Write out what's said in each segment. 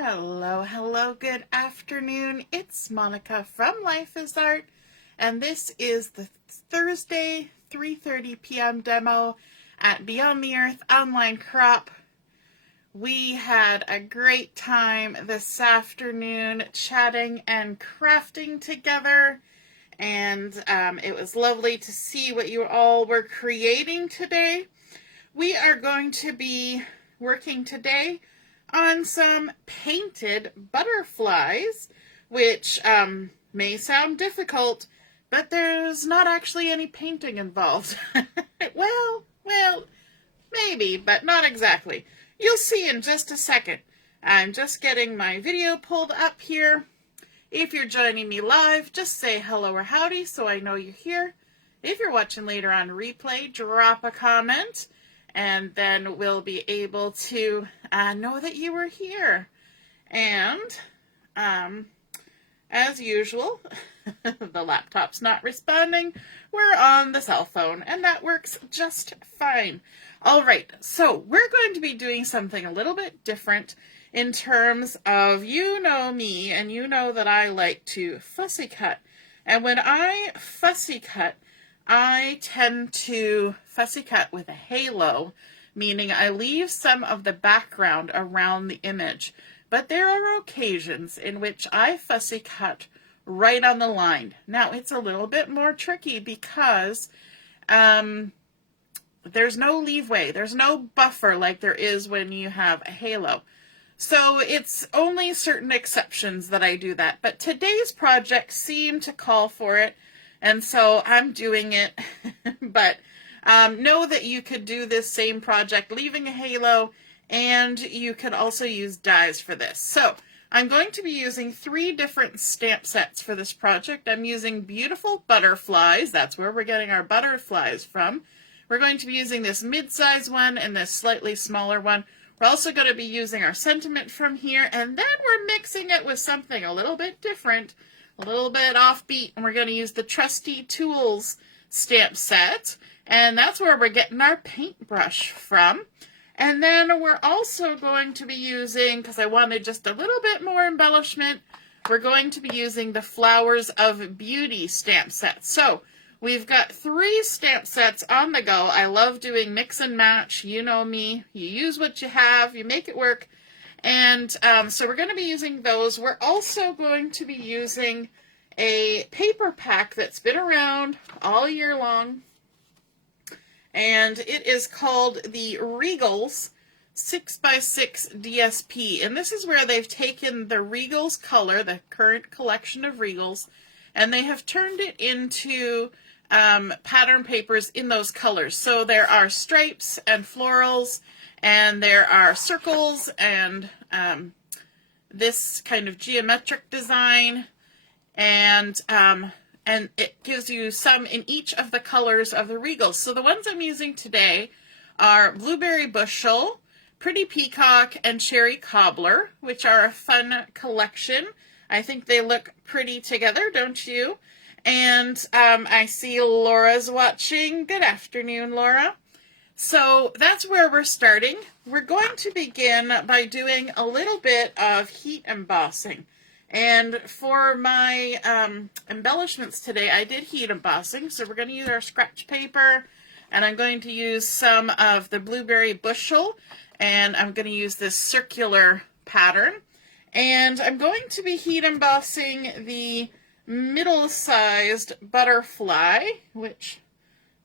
Hello, hello, good afternoon. It's Monica from Life is Art, and this is the Thursday 3:30 p.m. demo at Beyond the Earth Online Crop. We had a great time this afternoon chatting and crafting together, and it was lovely to see what you all were creating today. We are going to be working today on some painted butterflies, which may sound difficult, but there's not actually any painting involved. well, maybe, but not exactly. You'll see in just a second. I'm just getting my video pulled up here. If you're joining me live, just say hello or howdy so I know you're here. If you're watching later on replay, drop a comment, and then we'll be able to know that you were here. And as usual, the laptop's not responding. We're on the cell phone, and that works just fine. All right, so we're going to be doing something a little bit different in terms of, you know me, and you know that I like to fussy cut. And when I fussy cut, I tend to fussy cut with a halo, meaning I leave some of the background around the image. But there are occasions in which I fussy cut right on the line. Now, it's a little bit more tricky because there's no leeway. There's no buffer like there is when you have a halo. So it's only certain exceptions that I do that. But today's project seemed to call for it, and so I'm doing it. But know that you could do this same project leaving a halo, and you could also use dies for this. So I'm going to be using 3 different stamp sets for this project. I'm using Beautiful Butterflies. That's where we're getting our butterflies from. We're going to be using this mid-size one and this slightly smaller one. We're also going to be using our sentiment from here, and then we're mixing it with something a little bit different, a little bit offbeat, and we're going to use the Trusty Tools stamp set, and that's where we're getting our paintbrush from. And then we're also going to be using, because I wanted just a little bit more embellishment, we're going to be using the Flowers of Beauty stamp set. So we've got 3 stamp sets on the go. I love doing mix and match. You know me. You use what you have. You make it work. And so we're going to be using those. We're also going to be using a paper pack that's been around all year long. And it is called the Regals 6x6 DSP. And this is where they've taken the Regals color, the current collection of Regals, and they have turned it into pattern papers in those colors. So there are stripes and florals, and there are circles and this kind of geometric design, and it gives you some in each of the colors of the Regals. So the ones I'm using today are Blueberry Bushel, Pretty Peacock, and Cherry Cobbler, which are a fun collection. I think they look pretty together, don't you? And I see Laura's watching. Good afternoon, Laura. So that's where we're starting. We're going to begin by doing a little bit of heat embossing. And for my embellishments today, I did heat embossing. So we're going to use our scratch paper, and I'm going to use some of the Blueberry Bushel, and I'm going to use this circular pattern. And I'm going to be heat embossing the middle-sized butterfly, which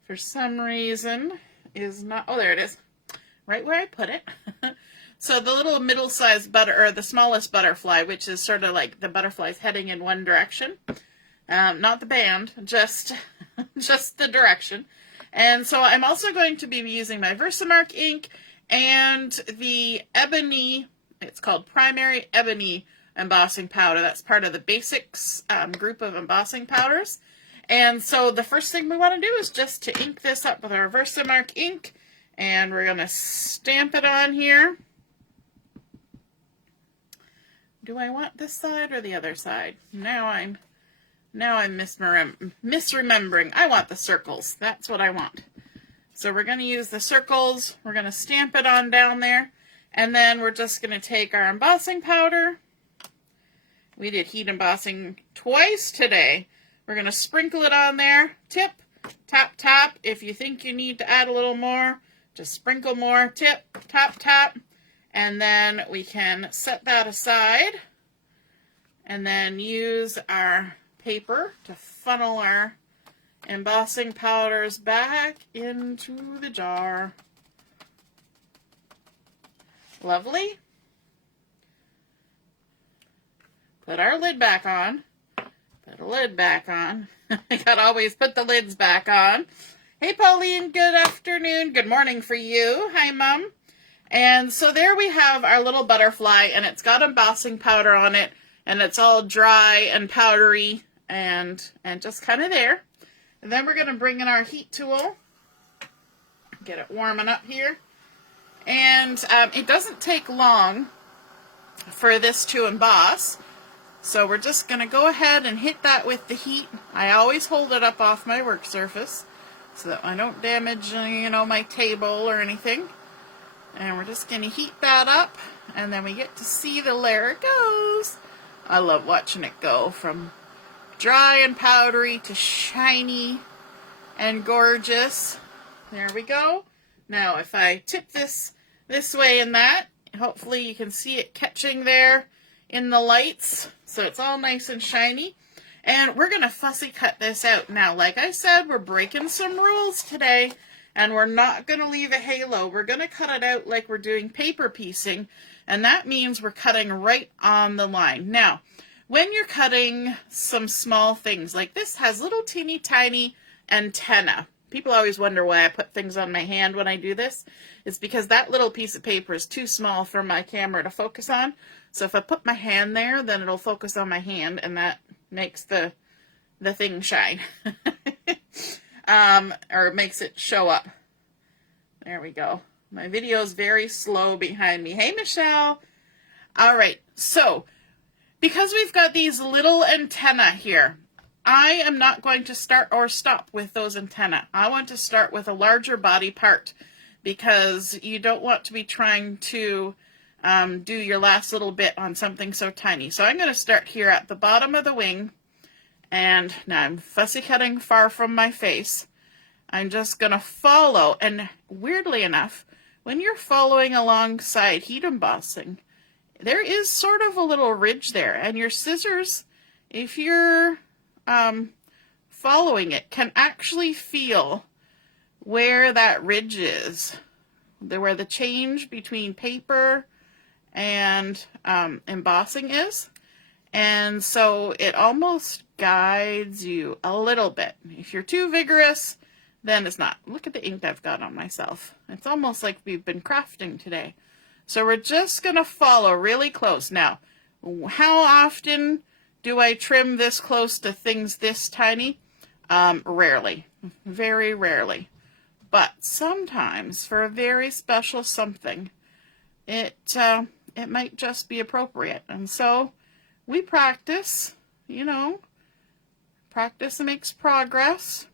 for some reason is not, oh, there it is, right where I put it. So the little middle-sized the smallest butterfly, which is sort of like the butterflies heading in one direction. Not the band, just the direction. And so I'm also going to be using my Versamark ink and the ebony, it's called Primary Ebony embossing powder. That's part of the Basics group of embossing powders. And so the first thing we want to do is just to ink this up with our Versamark ink, and we're going to stamp it on here. Do I want this side or the other side? Now I'm misremembering. I want the circles. That's what I want. So we're going to use the circles. We're going to stamp it on down there. And then we're just going to take our embossing powder. We did heat embossing twice today. We're going to sprinkle it on there. Tip, tap, tap. If you think you need to add a little more, just sprinkle more. Tip, tap, tap. And then we can set that aside. And then use our paper to funnel our embossing powders back into the jar. Lovely. Put our lid back on. Put a lid back on. I gotta always put the lids back on. Hey, Pauline, good afternoon. Good morning for you. Hi, Mom. And so there we have our little butterfly, and it's got embossing powder on it, and it's all dry and powdery and just kind of there. And then we're gonna bring in our heat tool. Get it warming up here. And it doesn't take long for this to emboss. So we're just going to go ahead and hit that with the heat. I always hold it up off my work surface so that I don't damage, you know, my table or anything. And we're just going to heat that up, and then we get to see the layer it goes. I love watching it go from dry and powdery to shiny and gorgeous. There we go. Now if I tip this way and that, hopefully you can see it catching there in the lights, so it's all nice and shiny. And we're gonna fussy cut this out. Now, like I said, we're breaking some rules today, and we're not gonna leave a halo. We're gonna cut it out like we're doing paper piecing, and that means we're cutting right on the line. Now, when you're cutting some small things, like this has little teeny tiny antenna. People always wonder why I put things on my hand when I do this. It's because that little piece of paper is too small for my camera to focus on. So if I put my hand there, then it'll focus on my hand, and that makes the thing shine. Or it makes it show up. There we go. My video is very slow behind me. Hey, Michelle. All right. So because we've got these little antenna here, I am not going to start or stop with those antennae. I want to start with a larger body part, because you don't want to be trying to do your last little bit on something so tiny. So I'm going to start here at the bottom of the wing, and now I'm fussy cutting far from my face. I'm just going to follow, and weirdly enough, when you're following alongside heat embossing, there is sort of a little ridge there, and your scissors, if you're following it, can actually feel where that ridge is, where the change between paper and embossing is. And so it almost guides you a little bit. If you're too vigorous, then it's not. Look at the ink I've got on myself. It's almost like we've been crafting today. So we're just going to follow really close. Now, how often do I trim this close to things this tiny? Rarely. Very rarely. But sometimes, for a very special something, it might just be appropriate. And so we practice, you know, practice makes progress.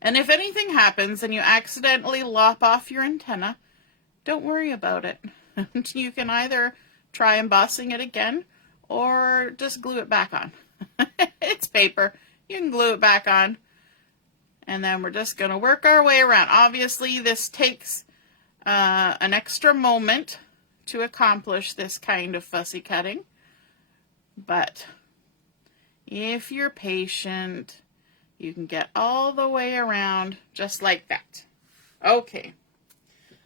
And if anything happens and you accidentally lop off your antenna, don't worry about it. You can either try embossing it again or just glue it back on. It's paper. You can glue it back on. And then we're just going to work our way around. Obviously, this takes an extra moment to accomplish this kind of fussy cutting. But if you're patient, you can get all the way around just like that. Okay.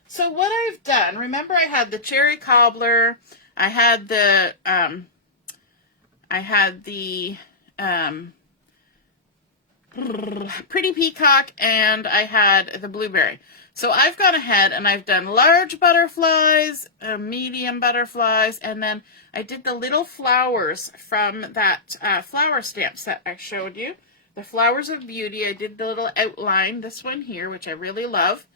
So what I've done, remember I had the cherry cobbler, I had the pretty peacock, and I had the blueberry. So I've gone ahead and I've done large butterflies, medium butterflies, and then I did the little flowers from that flower stamp set I showed you. The Flowers of Beauty. I did the little outline, this one here, which I really love.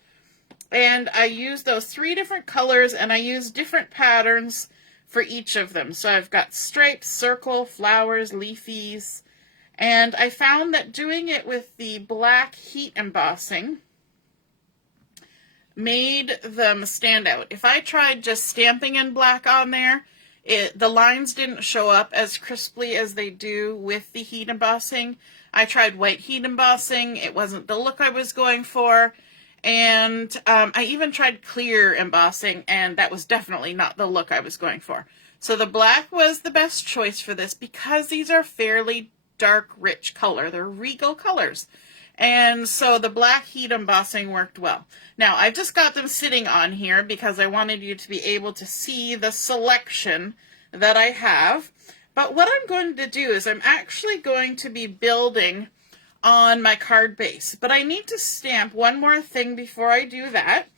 And I used those 3 different colors, and I used different patterns for each of them. So I've got stripes, circle, flowers, leafies. And I found that doing it with the black heat embossing made them stand out. If I tried just stamping in black on there, the lines didn't show up as crisply as they do with the heat embossing. I tried white heat embossing. It wasn't the look I was going for. And I even tried clear embossing, and that was definitely not the look I was going for. So the black was the best choice for this because these are fairly dark, rich color. They're Regal colors. And so the black heat embossing worked well. Now, I've just got them sitting on here because I wanted you to be able to see the selection that I have. But what I'm going to do is I'm actually going to be building on my card base. But I need to stamp one more thing before I do that.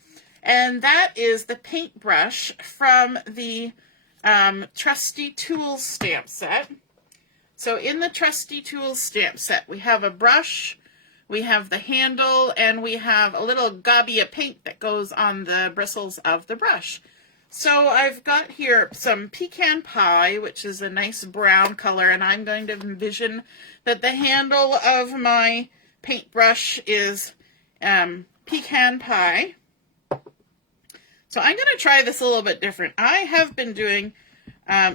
And that is the paintbrush from the Trusty Tools stamp set. So in the Trusty Tools stamp set, we have a brush, we have the handle, and we have a little gobby of paint that goes on the bristles of the brush. So I've got here some Pecan Pie, which is a nice brown color, and I'm going to envision that the handle of my paintbrush is Pecan Pie. So I'm going to try this a little bit different. I have been doing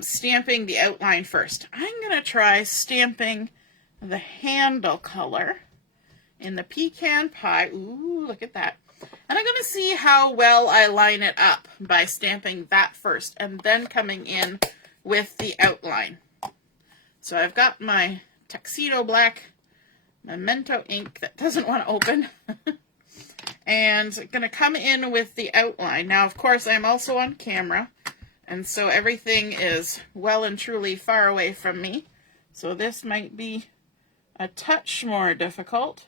stamping the outline first. I'm going to try stamping the handle color in the Pecan Pie. Ooh, look at that. And I'm going to see how well I line it up by stamping that first and then coming in with the outline. So I've got my Tuxedo black Memento ink that doesn't want to open. And I'm going to come in with the outline. Now, of course, I'm also on camera, and so everything is well and truly far away from me. So this might be a touch more difficult.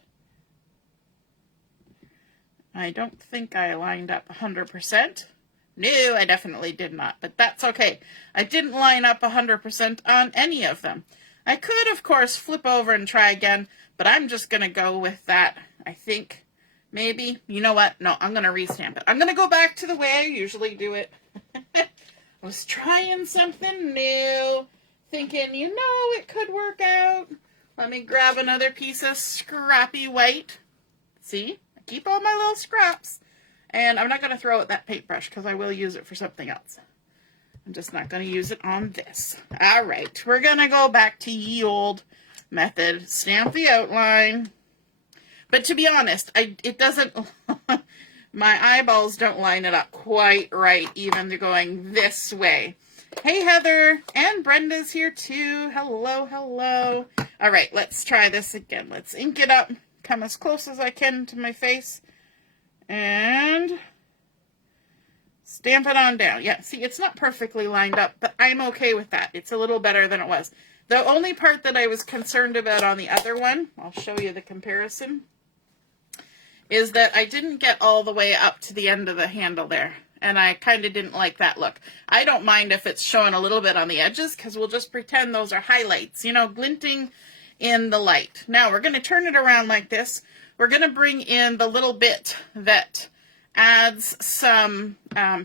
I don't think I lined up 100%. No, I definitely did not, but that's okay. I didn't line up 100% on any of them. I could, of course, flip over and try again, but I'm just going to go with that, I think. Maybe. You know what? No, I'm going to restamp it. I'm going to go back to the way I usually do it. I was trying something new, thinking, you know, it could work out. Let me grab another piece of scrappy white. See? I keep all my little scraps. And I'm not going to throw out that paintbrush because I will use it for something else. I'm just not going to use it on this. All right. We're going to go back to ye old method. Stamp the outline. But to be honest, it doesn't, my eyeballs don't line it up quite right, even going this way. Hey, Heather, and Brenda's here too. Hello, hello. All right, let's try this again. Let's ink it up, come as close as I can to my face, and stamp it on down. Yeah, see, it's not perfectly lined up, but I'm okay with that. It's a little better than it was. The only part that I was concerned about on the other one, I'll show you the comparison, is that I didn't get all the way up to the end of the handle there. And I kind of didn't like that look. I don't mind if it's showing a little bit on the edges because we'll just pretend those are highlights, you know, glinting in the light. Now we're going to turn it around like this. We're going to bring in the little bit that adds some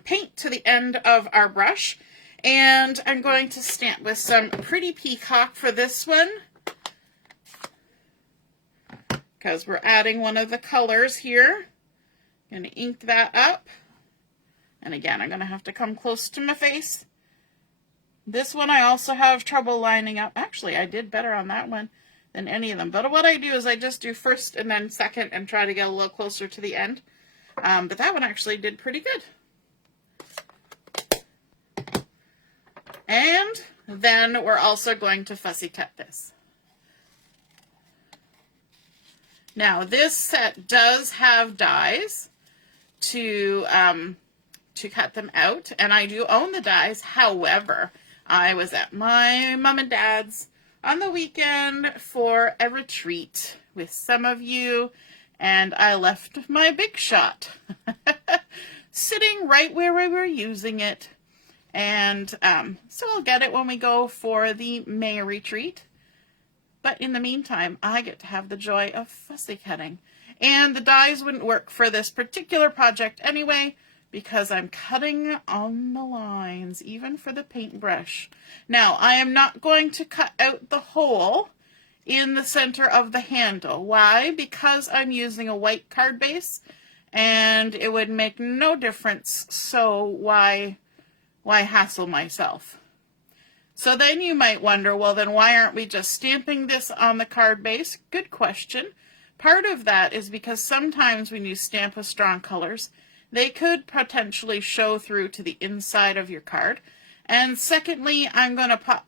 paint to the end of our brush. And I'm going to stamp with some pretty Peacock for this one, because we're adding one of the colors here. I'm going to ink that up. And again, I'm going to have to come close to my face. This one I also have trouble lining up. Actually, I did better on that one than any of them. But what I do is I just do first and then second and try to get a little closer to the end. But that one actually did pretty good. And then we're also going to fussy cut this. Now, this set does have dies to cut them out, and I do own the dies. However, I was at my mom and dad's on the weekend for a retreat with some of you, and I left my Big Shot sitting right where we were using it. And so I'll get it when we go for the May retreat. But in the meantime, I get to have the joy of fussy cutting. And the dies wouldn't work for this particular project anyway, because I'm cutting on the lines, even for the paintbrush. Now, I am not going to cut out the hole in the center of the handle. Why? Because I'm using a white card base, and it would make no difference, so why hassle myself? So then you might wonder, well then why aren't we just stamping this on the card base? Good question. Part of that is because sometimes when you stamp with strong colors, they could potentially show through to the inside of your card. And secondly, I'm going to pop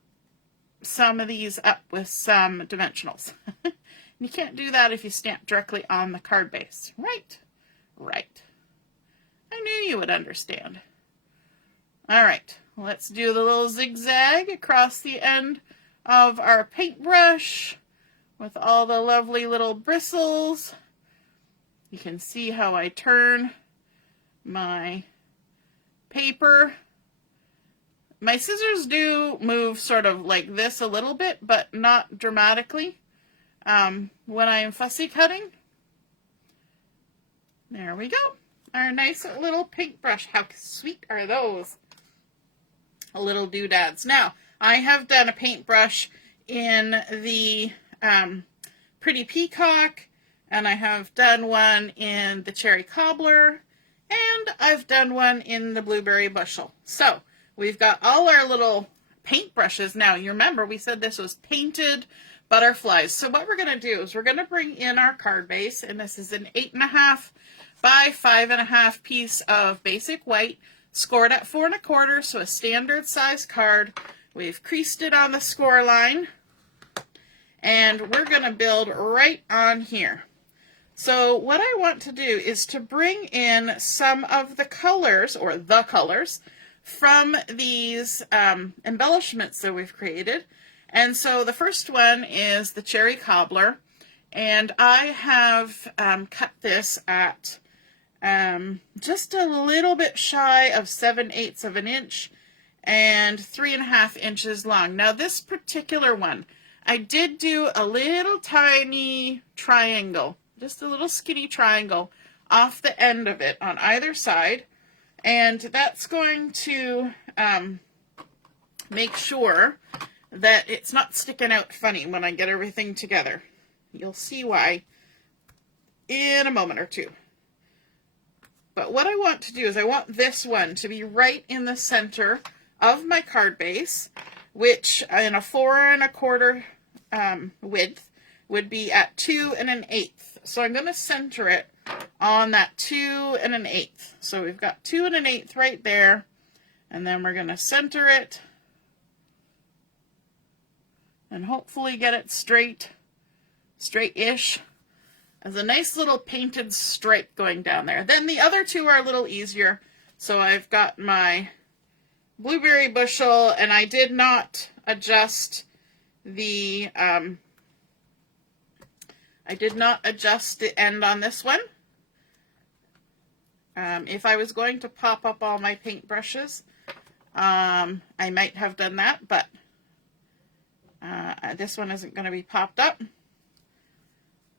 some of these up with some dimensionals. You can't do that if you stamp directly on the card base. Right. Right. I knew you would understand. All right, let's do the little zigzag across the end of our paintbrush with all the lovely little bristles. You can see how I turn my paper. My scissors do move sort of like this a little bit, but not dramatically when I'm fussy cutting. There we go. Our nice little paintbrush. How sweet are those? Little doodads. Now, I have done a paintbrush in the Pretty Peacock, and I have done one in the Cherry Cobbler, and I've done one in the Blueberry Bushel. So, we've got all our little paintbrushes. Now, you remember we said this was painted butterflies. So what we're going to do is we're going to bring in our card base, and this is an 8.5 by 5.5 piece of basic white, scored at 4 1/4, so a standard size card. We've creased it on the score line, and we're going to build right on here. So what I want to do is to bring in some of the colors, or the colors, from these embellishments that we've created. And so the first one is the Cherry Cobbler, and I have cut this at just a little bit shy of 7/8 of an inch and 3.5 inches long. Now this particular one, I did do a little tiny triangle, just a little skinny triangle off the end of it on either side, and that's going to make sure that it's not sticking out funny when I get everything together. You'll see why in a moment or two. But what I want to do is I want this one to be right in the center of my card base, which in a 4 1/4 width would be at 2 1/8. So I'm going to center it on that 2 1/8. So we've got 2 1/8 right there, and then we're going to center it and hopefully get it straight-ish, as a nice little painted stripe going down there. Then the other two are a little easier. So I've got my Blueberry Bushel, and I did not adjust the end on this one. If I was going to pop up all my paintbrushes, I might have done that, but this one isn't going to be popped up.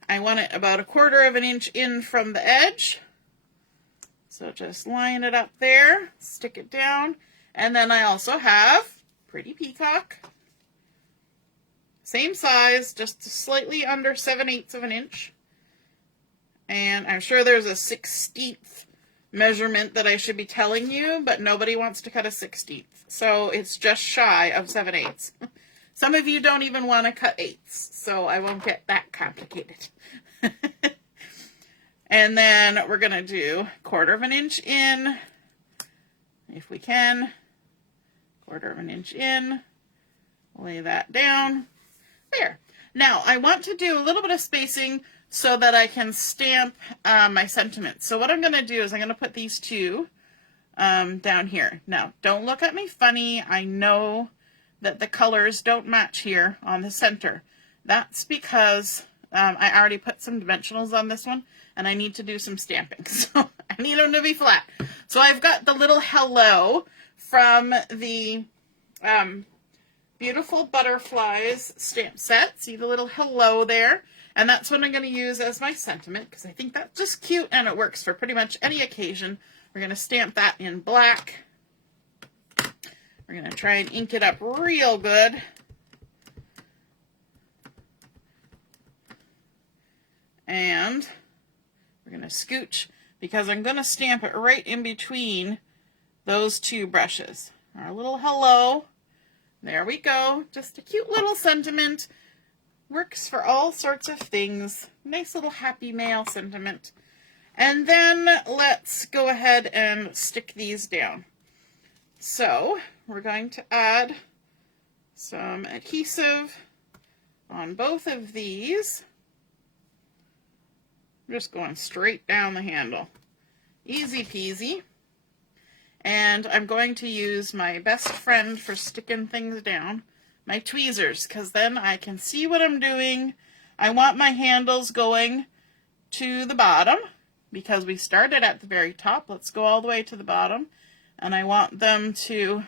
I want it about 1/4 of an inch in from the edge. So just line it up there, stick it down, and then I also have Pretty Peacock. Same size, just slightly under 7/8 of an inch. And I'm sure there's a 1/16 measurement that I should be telling you, but nobody wants to cut a 1/16. So it's just shy of 7/8. Some of you don't even want to cut 8ths, so I won't get that complicated. And then we're going to do 1/4 of an inch in, if we can. 1/4 of an inch in. Lay that down. There. Now, I want to do a little bit of spacing so that I can stamp my sentiments. So what I'm going to do is I'm going to put these two down here. Now, don't look at me funny. I know that the colors don't match here on the center. That's because I already put some dimensionals on this one, and I need to do some stamping. So I need them to be flat. So I've got the little hello from the Beautiful Butterflies stamp set. See the little hello there? And that's what I'm going to use as my sentiment, because I think that's just cute, and it works for pretty much any occasion. We're going to stamp that in black. We're going to try and ink it up real good. And we're going to scooch because I'm going to stamp it right in between those two brushes. Our little hello. There we go. Just a cute little sentiment. Works for all sorts of things. Nice little happy mail sentiment. And then let's go ahead and stick these down. So we're going to add some adhesive on both of these. I'm just going straight down the handle. Easy peasy. And I'm going to use my best friend for sticking things down, my tweezers, because then I can see what I'm doing. I want my handles going to the bottom, because we started at the very top. Let's go all the way to the bottom. And I want them to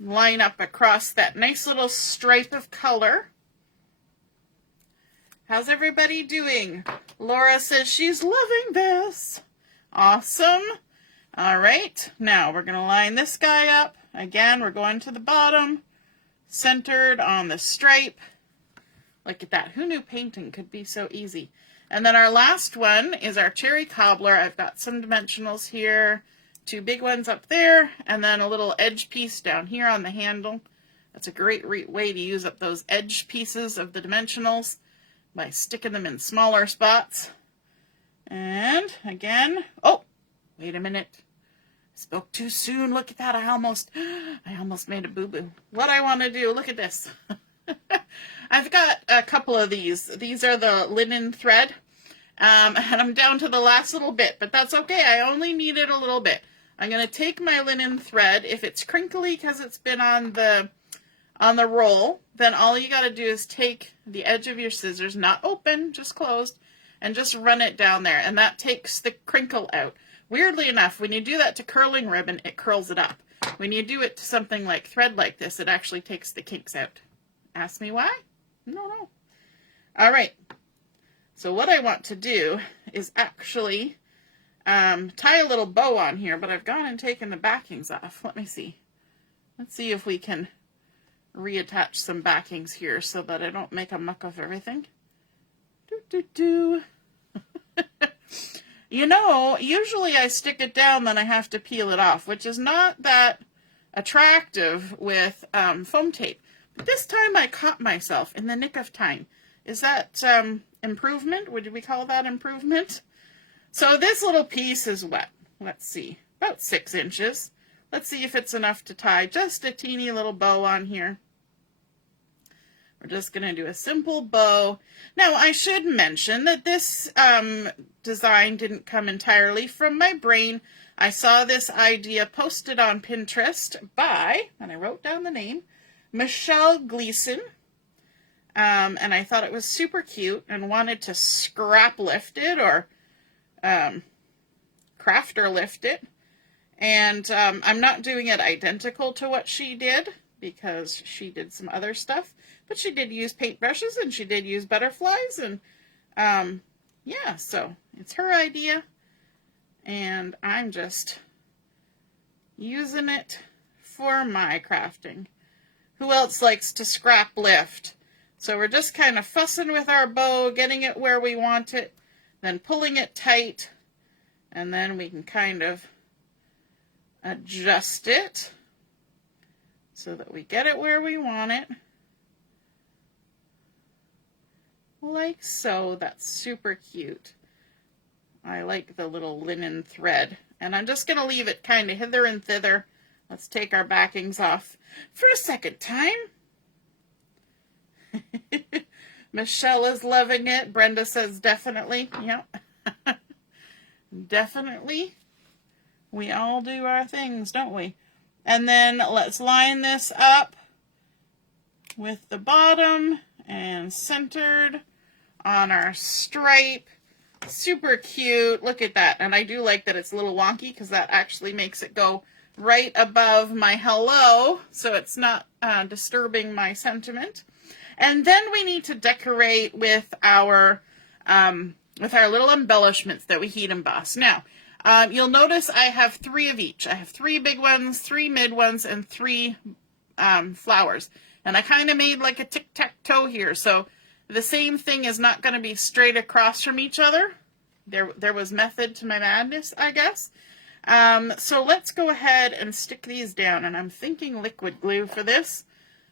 line up across that nice little stripe of color. How's everybody doing? Laura says she's loving this. Awesome. All right, now we're going to line this guy up. Again, we're going to the bottom, centered on the stripe. Look at that. Who knew painting could be so easy? And then our last one is our cherry cobbler. I've got some dimensionals here, 2 big ones up there, and then a little edge piece down here on the handle. That's a great way to use up those edge pieces of the dimensionals by sticking them in smaller spots. And again, oh, wait a minute. Spoke too soon. Look at that. I almost made a boo-boo. What I want to do, look at this. I've got a couple of these. These are the linen thread. And I'm down to the last little bit, but that's okay. I only needed a little bit. I'm going to take my linen thread. If it's crinkly because it's been on the roll, then all you got to do is take the edge of your scissors, not open, just closed, and just run it down there. And that takes the crinkle out. Weirdly enough, when you do that to curling ribbon, it curls it up. When you do it to something like thread like this, it actually takes the kinks out. Ask me why? No. All right. So what I want to do is actually tie a little bow on here, but I've gone and taken the backings off. Let me see. Let's see if we can reattach some backings here so that I don't make a muck of everything. You know, usually I stick it down, then I have to peel it off, which is not that attractive with foam tape. But this time I caught myself in the nick of time. Is that improvement? Would we call that improvement? So this little piece is what? Let's see, about 6 inches. Let's see if it's enough to tie just a teeny little bow on here. We're just going to do a simple bow. Now, I should mention that this design didn't come entirely from my brain. I saw this idea posted on Pinterest by, and I wrote down the name, Michelle Gleason. And I thought it was super cute and wanted to scrap lift it or crafter lift it. And I'm not doing it identical to what she did because she did some other stuff. But she did use paintbrushes and she did use butterflies. And yeah, so it's her idea. And I'm just using it for my crafting. Who else likes to scrap lift? So we're just kind of fussing with our bow, getting it where we want it, then pulling it tight, and then we can kind of adjust it so that we get it where we want it. Like so. That's super cute. I like the little linen thread. And I'm just going to leave it kind of hither and thither. Let's take our backings off for a second time. Michelle is loving it. Brenda says definitely. Yep. Definitely. We all do our things, don't we? And then let's line this up with the bottom and centered on our stripe. Super cute. Look at that. And I do like that it's a little wonky because that actually makes it go right above my hello, so it's not disturbing my sentiment. And then we need to decorate with our little embellishments that we heat emboss. Now, you'll notice I have 3 of each. I have 3 big ones, 3 mid ones, and 3 flowers. And I kind of made like a tic-tac-toe here, so the same thing is not going to be straight across from each other, there was method to my madness, I guess. So let's go ahead and stick these down, and I'm thinking liquid glue for this.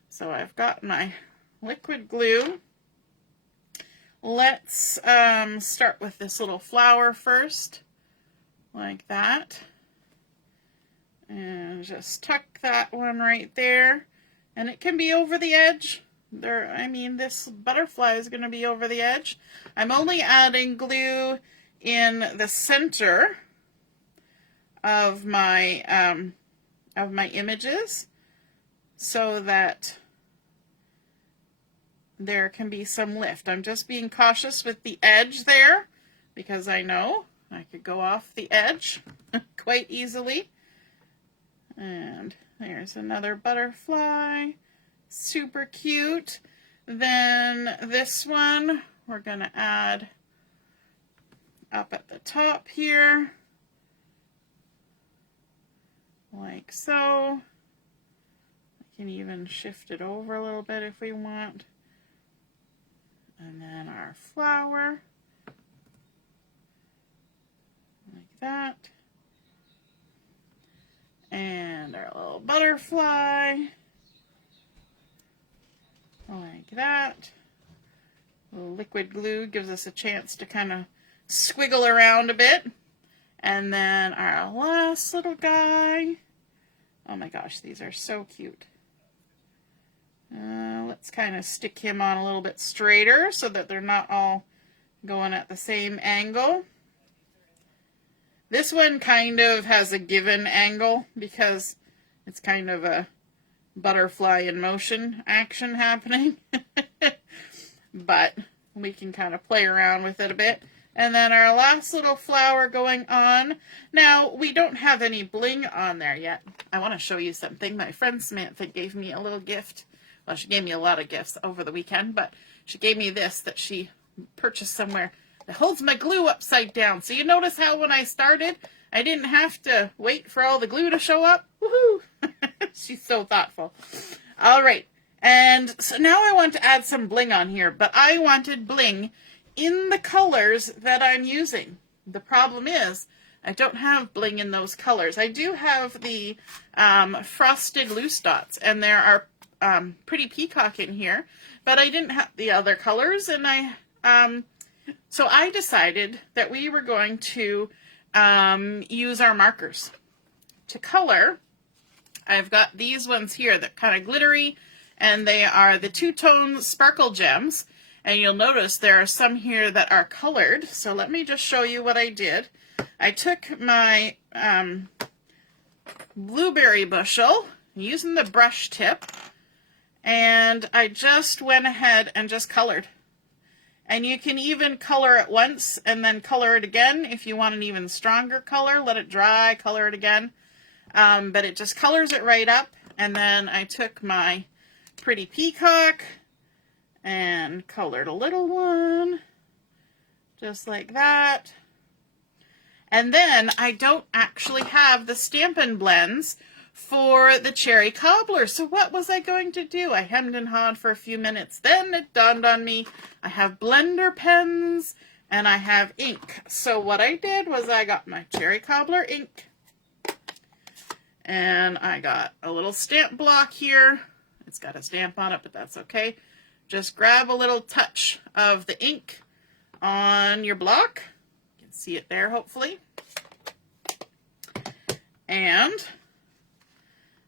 So I've got my liquid glue. Let's start with this little flower first, like that. And just tuck that one right there. And it can be over the edge. This butterfly is going to be over the edge. I'm only adding glue in the center of my images so that there can be some lift. I'm just being cautious with the edge there because I know I could go off the edge quite easily. And there's another butterfly. Super cute. Then this one we're going to add up at the top here, like so. I can even shift it over a little bit if we want. And then our flower, like that. And our little butterfly, like that. The liquid glue gives us a chance to kind of squiggle around a bit. And then our last little guy. Oh my gosh, these are so cute. Let's kind of stick him on a little bit straighter so that they're not all going at the same angle. This one kind of has a given angle because it's kind of a butterfly in motion action happening. But we can kind of play around with it a bit. And then our last little flower going on. Now, we don't have any bling on there yet. I want to show you something. My friend Samantha gave me a little gift. Well, she gave me a lot of gifts over the weekend, but she gave me this that she purchased somewhere that holds my glue upside down. So you notice how when I started, I didn't have to wait for all the glue to show up? Woohoo! She's so thoughtful. All right. And so now I want to add some bling on here, but I wanted bling in the colors that I'm using. The problem is I don't have bling in those colors. I do have the frosted loose dots, and there are pretty peacock in here, but I didn't have the other colors, and so I decided that we were going to use our markers to color. I've got these ones here that kind of glittery, and they are the two-tone sparkle gems. And you'll notice there are some here that are colored. So let me just show you what I did. I took my blueberry bushel using the brush tip, and I just went ahead and just colored. And you can even color it once and then color it again if you want an even stronger color. Let it dry, color it again. But it just colors it right up. And then I took my pretty peacock and colored a little one, just like that. And then I don't actually have the Stampin Blends for the cherry cobbler. So what was I going to do? I hemmed and hawed for a few minutes. Then it dawned on me, I have blender pens and I have ink. So what I did was I got my cherry cobbler ink, and I got a little stamp block here. It's got a stamp on it, but that's okay. Just grab a little touch of the ink on your block. You can see it there, hopefully. And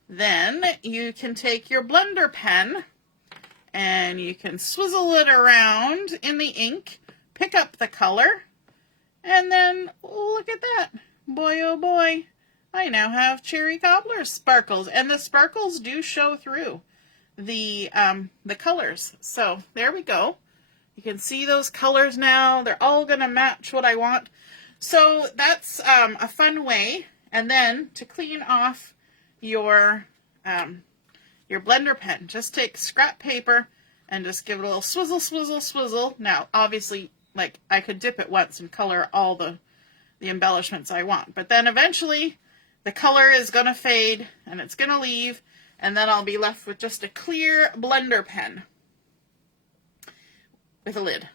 then you can take your blender pen and you can swizzle it around in the ink, pick up the color, and then look at that. Boy, oh boy, I now have cherry cobbler sparkles, and the sparkles do show through the colors. So there we go. You can see those colors now. They're all going to match what I want. So that's a fun way. And then to clean off your blender pen, just take scrap paper and just give it a little swizzle, swizzle, swizzle. Now, obviously, like, I could dip it once and color all the embellishments I want. But then eventually the color is going to fade and it's going to leave. And then I'll be left with just a clear blender pen with a lid.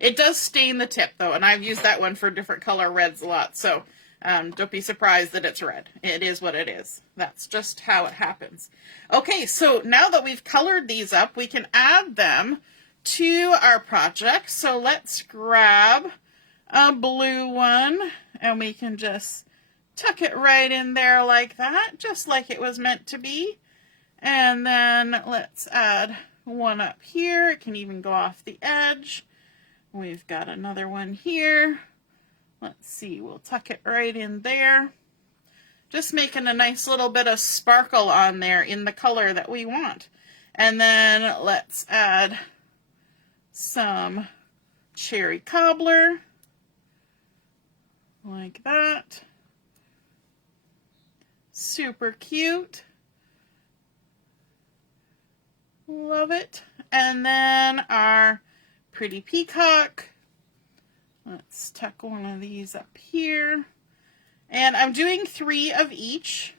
It does stain the tip though, and I've used that one for different color reds a lot, so don't be surprised that it's red. It is what it is. That's just how it happens. Okay, so now that we've colored these up, we can add them to our project. So let's grab a blue one, and we can just tuck it right in there like that, just like it was meant to be. And then let's add one up here. It can even go off the edge. We've got another one here. Let's see, we'll tuck it right in there. Just making a nice little bit of sparkle on there in the color that we want. And then let's add some cherry cobbler, like that. Super cute. Love it. And then our pretty peacock. Let's tuck one of these up here. And I'm doing 3 of each,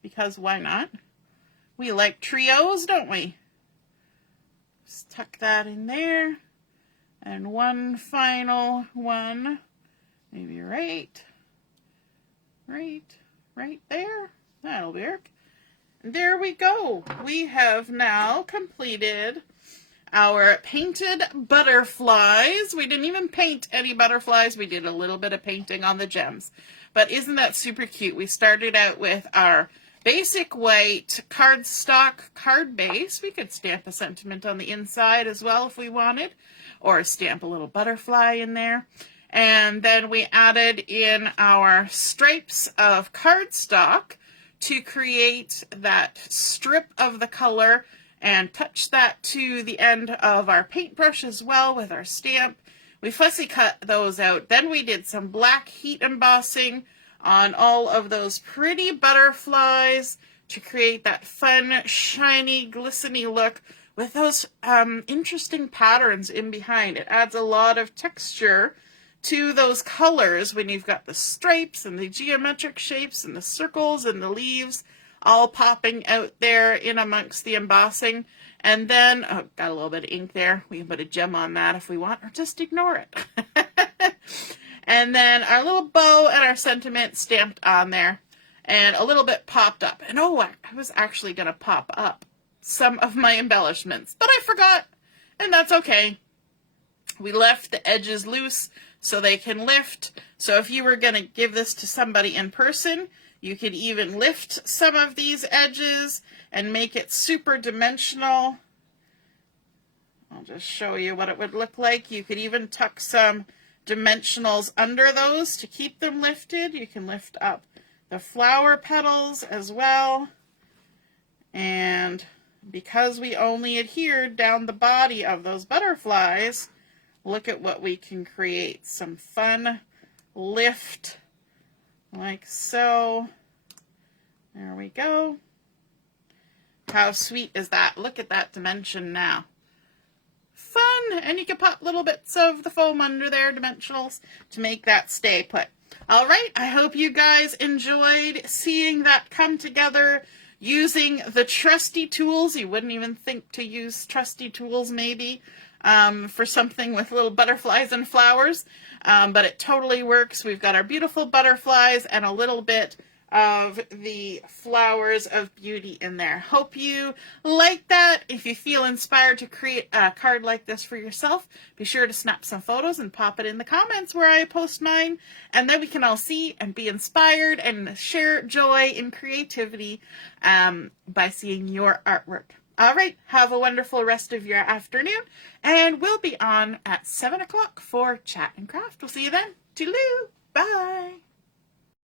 because why not? We like trios, don't we? Just tuck that in there. And one final one, maybe right there. That'll work. There we go. We have now completed our painted butterflies. We didn't even paint any butterflies. We did a little bit of painting on the gems. But isn't that super cute? We started out with our basic white cardstock card base. We could stamp a sentiment on the inside as well if we wanted, or stamp a little butterfly in there. And then we added in our stripes of cardstock to create that strip of the color, and touch that to the end of our paintbrush as well with our stamp. We fussy cut those out. Then we did some black heat embossing on all of those pretty butterflies to create that fun, shiny, glistening look with those interesting patterns in behind. It adds a lot of texture to those colors when you've got the stripes and the geometric shapes and the circles and the leaves all popping out there in amongst the embossing. And then, oh, got a little bit of ink there. We can put a gem on that if we want, or just ignore it. And then our little bow and our sentiment stamped on there, and a little bit popped up. And oh, I was actually going to pop up some of my embellishments, but I forgot, and that's okay. We left the edges loose so they can lift. So if you were going to give this to somebody in person, you could even lift some of these edges and make it super dimensional. I'll just show you what it would look like. You could even tuck some dimensionals under those to keep them lifted. You can lift up the flower petals as well. And because we only adhered down the body of those butterflies, look at what we can create. Some fun lift like so. There we go. How sweet is that? Look at that dimension now. Fun! And you can pop little bits of the foam under there, dimensionals, to make that stay put. All right, I hope you guys enjoyed seeing that come together using the Trusty Tools. You wouldn't even think to use Trusty Tools maybe for something with little butterflies and flowers, but it totally works. We've got our beautiful butterflies and a little bit of the flowers of beauty in there. Hope you like that. If you feel inspired to create a card like this for yourself, be sure to snap some photos and pop it in the comments where I post mine, and then we can all see and be inspired and share joy and creativity by seeing your artwork. All right, have a wonderful rest of your afternoon, and we'll be on at 7 o'clock for Chat and Craft. We'll see you then. Toodaloo. Bye.